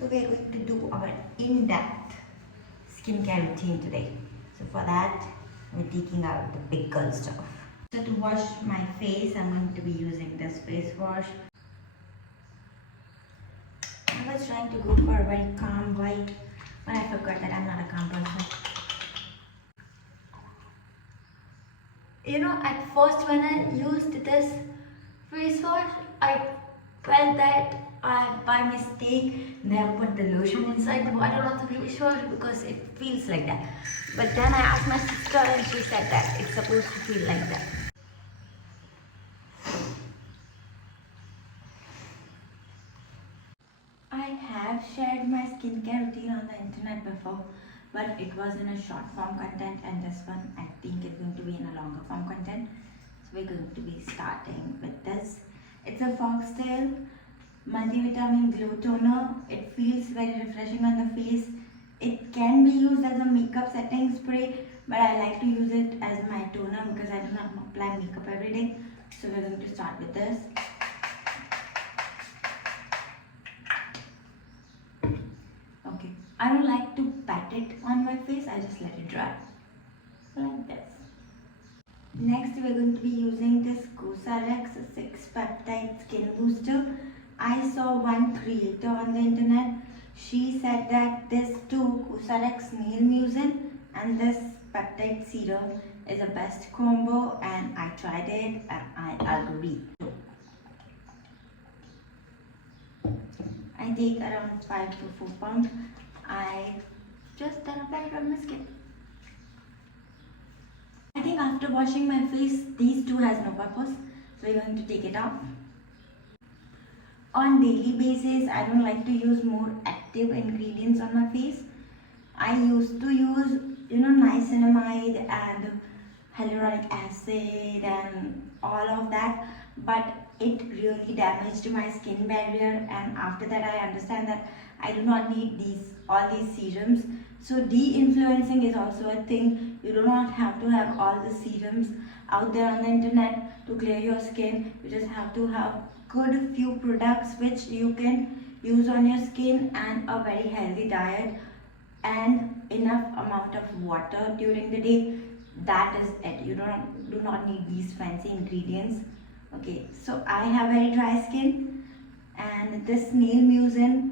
So we are going to do our in-depth skincare routine today. So for that, we're taking out the big girl stuff. So to wash my face, I'm going to be using this face wash. I was trying to go for a very calm white, but I forgot that I'm not a calm person. You know, at first when I used this face wash, I felt that I, by mistake, never put the lotion inside the bottle of the face wash because it feels like that. But then I asked my sister and she said that it's supposed to feel like that. I have shared my skincare routine on the internet before, but it was in a short form content, and this one I think is going to be in a longer form content. So we're going to be starting with this. It's a Foxtail multivitamin glow toner. It feels very refreshing on the face. It can be used as a makeup setting spray, but I like to use it as my toner because I do not apply makeup every day. So we're going to start with this. Okay, I don't like to pat it on my face, I just let it dry. Like this. Next, we're going to be using this Cosrx 6 Peptide Skin Booster. I saw one creator on the internet. She said that this two, Cosrx Nail Mucin and this peptide serum, is the best combo, and I tried it and I agree. I take around 5 to 4 pumps. I just then apply it on my skin. I think after washing my face, these two has no purpose, so we're going to take it off. On daily basis, I don't like to use more active ingredients on my face. I used to use, niacinamide and hyaluronic acid and all of that, but it really damaged my skin barrier, and after that I understand that I do not need all these serums. So de-influencing is also a thing. You do not have to have all the serums out there on the internet to clear your skin. You just have to have good few products which you can use on your skin, and a very healthy diet and enough amount of water during the day. That is it. You do not need these fancy ingredients. Okay, so I have very dry skin, and this nail mucin,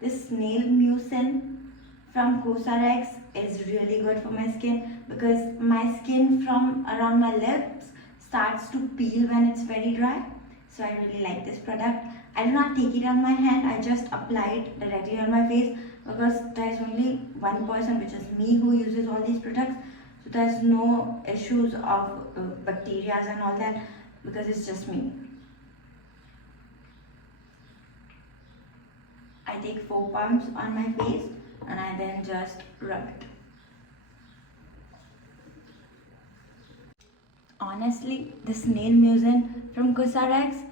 this nail mucin from Cosrx is really good for my skin, because my skin from around my lips starts to peel when it's very dry. So I really like this product. I do not take it on my hand, I just apply it directly on my face, because there is only one person, which is me, who uses all these products. So there's no issues of bacteria and all that, because it's just me. I take 4 pumps on my face and I then just rub it. Honestly, this nail mucin from Cosrx,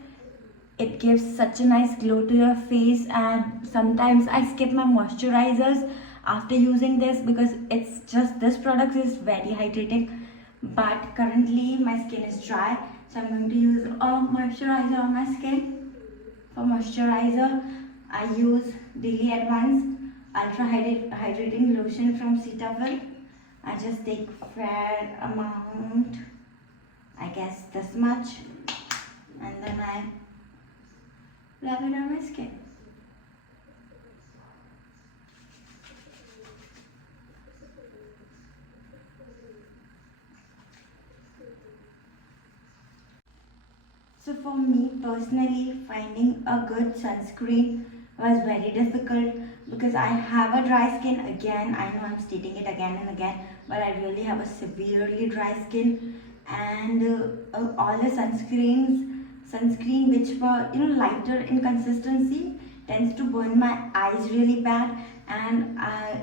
it gives such a nice glow to your face, and sometimes I skip my moisturizers after using this because it's just, this product is very hydrating, but currently my skin is dry, so I'm going to use a moisturizer on my skin. For moisturizer, I use Daily Advance Ultra Hydrating Lotion from Cetaphil. I just take fair amount, I guess this much, and then I rub it on my skin. So for me personally, finding a good sunscreen was very difficult, because I have a dry skin. Again, I know I'm stating it again and again, but I really have a severely dry skin, and all the sunscreen which were lighter in consistency tends to burn my eyes really bad, and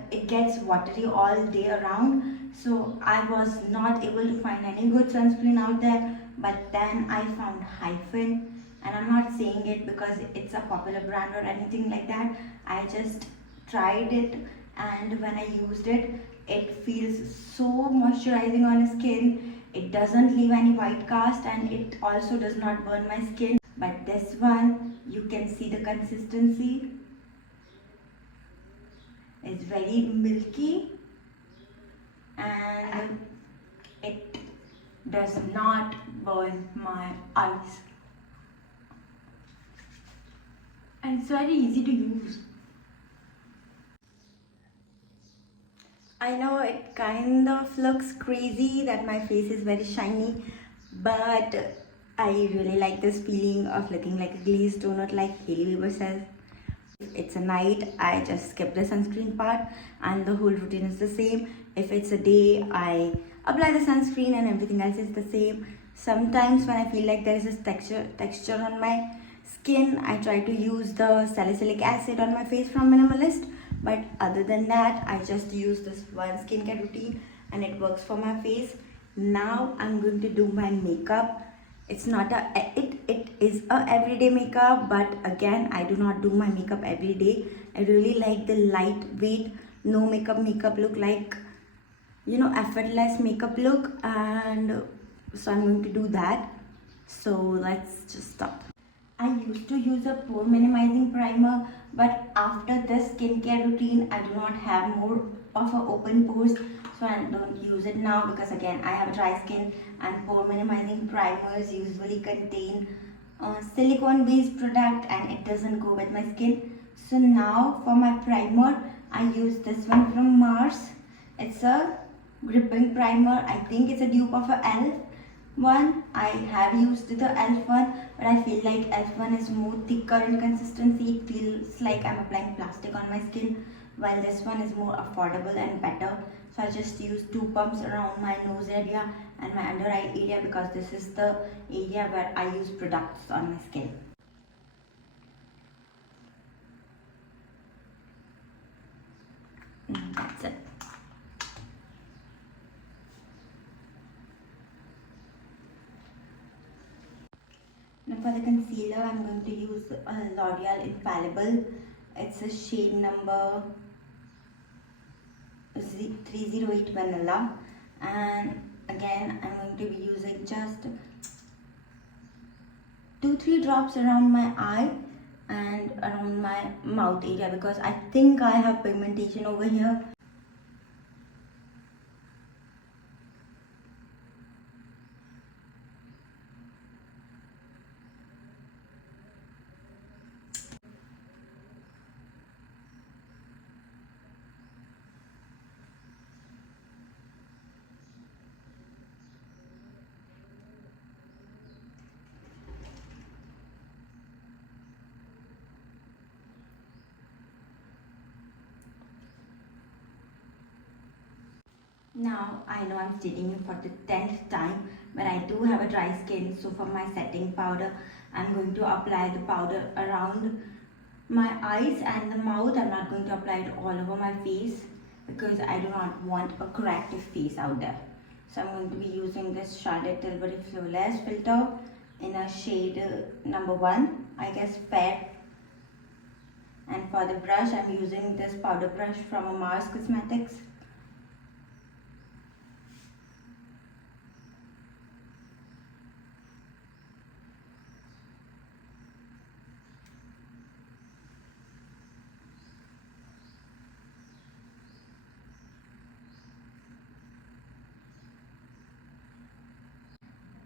it gets watery all day around. So I was not able to find any good sunscreen out there. But then I found Hyphen, and I'm not saying it because it's a popular brand or anything like that. I just tried it, and when I used it, it feels so moisturizing on the skin. It doesn't leave any white cast, and it also does not burn my skin. But this one, you can see the consistency. It's very milky and it does not burn my eyes. And it's very easy to use. I know it kind of looks crazy that my face is very shiny, but I really like this feeling of looking like a glazed donut, like Hailey Bieber says. If it's a night, I just skip the sunscreen part and the whole routine is the same. If it's a day, I apply the sunscreen and everything else is the same. Sometimes when I feel like there is this texture on my skin, I try to use the salicylic acid on my face from Minimalist. But other than that, I just use this one skincare routine and it works for my face. Now I'm going to do my makeup. It's not it is a everyday makeup, but again, I do not do my makeup every day. I really like the lightweight no makeup look, like, you know, effortless makeup look, and so I'm going to do that. So let's just start. I used to use a pore minimizing primer, but after this skincare routine, I do not have more of a open pores, so I don't use it now because again I have dry skin and pore minimizing primers usually contain silicone based product and it doesn't go with my skin. So now for my primer, I use this one from Mars. It's a gripping primer. I think it's a dupe of a ELF one. I have used the ELF one, but I feel like ELF one is more thicker in consistency. It feels like I'm applying plastic on my skin, while this one is more affordable and better. So I just use 2 pumps around my nose area and my under eye area because this is the area where I use products on my skin. That's it. Now for the concealer, I'm going to use L'Oreal Infallible. It's a shade number 308 Vanilla, and again I'm going to be using just 2-3 drops around my eye and around my mouth area because I think I have pigmentation over here. Now I know I'm stating it for the 10th time, but I do have a dry skin, so for my setting powder, I'm going to apply the powder around my eyes and the mouth. I'm not going to apply it all over my face because I do not want a cracked face out there. So I'm going to be using this Charlotte Tilbury Flawless filter in a shade number 1, I guess fair. And for the brush, I'm using this powder brush from Mars Cosmetics.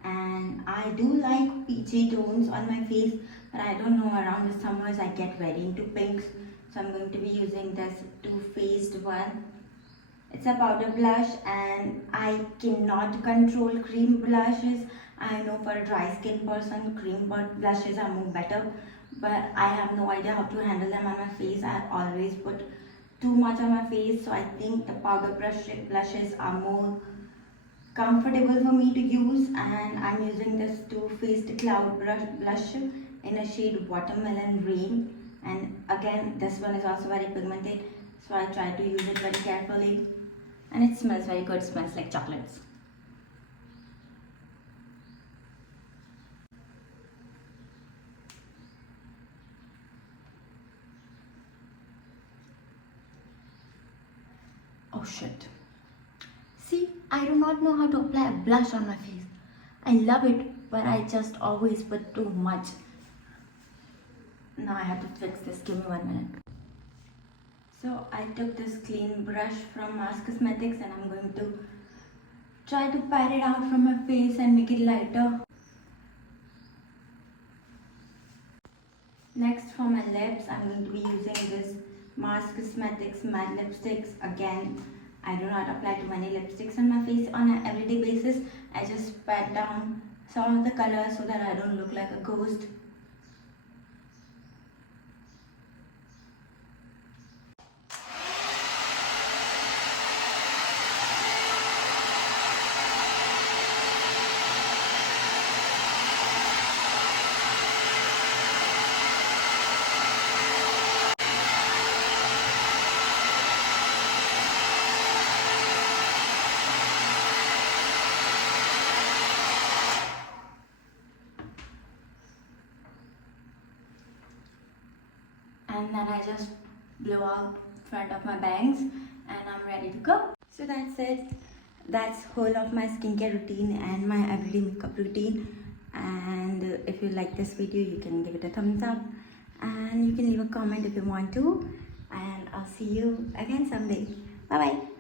And I do like peachy tones on my face, but I don't know, around the summers I get very into pinks, so I'm going to be using this Too Faced one. It's a powder blush and I cannot control cream blushes. I know for a dry skin person, cream blushes are more better, but I have no idea how to handle them on my face. I always put too much on my face, so I think the powder blushes are more comfortable for me to use, and I'm using this Too Faced Cloud Blush in a shade Watermelon Rain, and again this one is also very pigmented, so I try to use it very carefully, and it smells very good. It smells like chocolates. Oh shit. See, I do not know how to apply a blush on my face. I love it, but I just always put too much. Now I have to fix this. Give me 1 minute. So I took this clean brush from Mars Cosmetics and I'm going to try to pat it out from my face and make it lighter. Next for my lips, I'm going to be using this Mars Cosmetics matte lipsticks. Again, I do not apply too many lipsticks on my face on an everyday basis. I just pat down some of the colors so that I don't look like a ghost. And then I just blow out front of my bangs and I'm ready to go. So that's it. That's whole of my skincare routine and my everyday makeup routine. And if you like this video, you can give it a thumbs up and you can leave a comment if you want to. And I'll see you again someday. Bye bye.